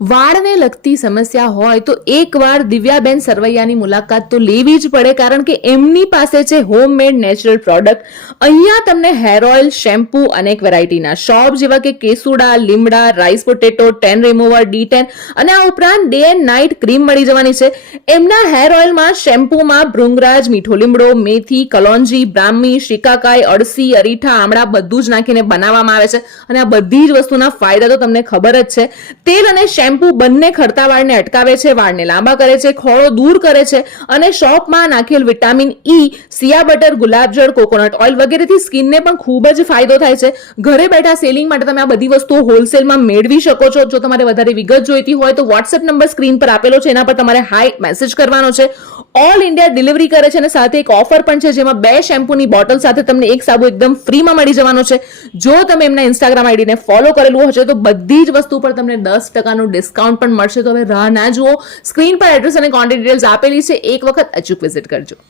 વાળને લગતી સમસ્યા હોય તો એકવાર દિવ્યાબેન સરવૈયાની મુલાકાત તો લેવી જ પડે, કારણ કે એમની પાસે છે હોમમેડ નેચરલ પ્રોડક્ટ અહીંયા તમને હેર ઓઇલ શેમ્પૂ અનેક વેરાયટીના શોપ જેવા કે કેસુડા, લીમડા rice potato tan remover de tan અને આ ઉપરાંત ડે એન્ડ નાઇટ ક્રીમ મળી જવાની છે. એમના હેર ઓઇલમાં શેમ્પૂમાં ભૃંગરાજ, મીઠો લીમડો, મેથી, કલોંજી, બ્રાહ્મી, શિકાકાઈ, અળસી, અરીઠા, આમળા બધું જ નાખીને બનાવવામાં આવે છે. અને આ બધી જ વસ્તુના ફાયદા તો તમને ખબર જ છે. તેલ અને શેમ્પૂ બંને ખરતા વાળને અટકાવે છે, વાળને લાંબા કરે છે, ખોળો દૂર કરે છે અને શોપમાં નાખેલ વિટામિન ઈ સિયા બટર ગુલાબજળ કોકોનટ ઓઇલ વગેરેથી સ્કિનને પણ ખૂબ જ ફાયદો થાય છે. ઘરે બેઠા સેલિંગ માટે તમે આ બધી વસ્તુઓ હોલસેલમાં મેળવી શકો છો. જો તમારે વધારે વિગત જોઈતી હોય તો વોટ્સએપ નંબર સ્ક્રીન પર આપેલો છે, એના પર તમારે હાઈ મેસેજ કરવાનો છે. ઓલ ઇન્ડિયા ડિલિવરી કરે છે અને સાથે એક ઓફર પણ છે જેમાં બે શેમ્પૂની બોટલ સાથે તમને એક સાબુ એકદમ ફ્રીમાં મળી જવાનો છે. જો તમે એમના ઇન્સ્ટાગ્રામ આઈડીને ફોલો કરેલું હશે તો બધી જ વસ્તુ પર તમને દસ ટકાનું ડિસ્કાઉન્ટ પણ મળશે. તો હવે રાહ ના જુઓ. સ્ક્રીન પર એડ્રેસ અને કોન્ટેક્ટ ડિટેલ્સ આપેલી છે. એક વખત અચૂક વિઝિટ કરજો.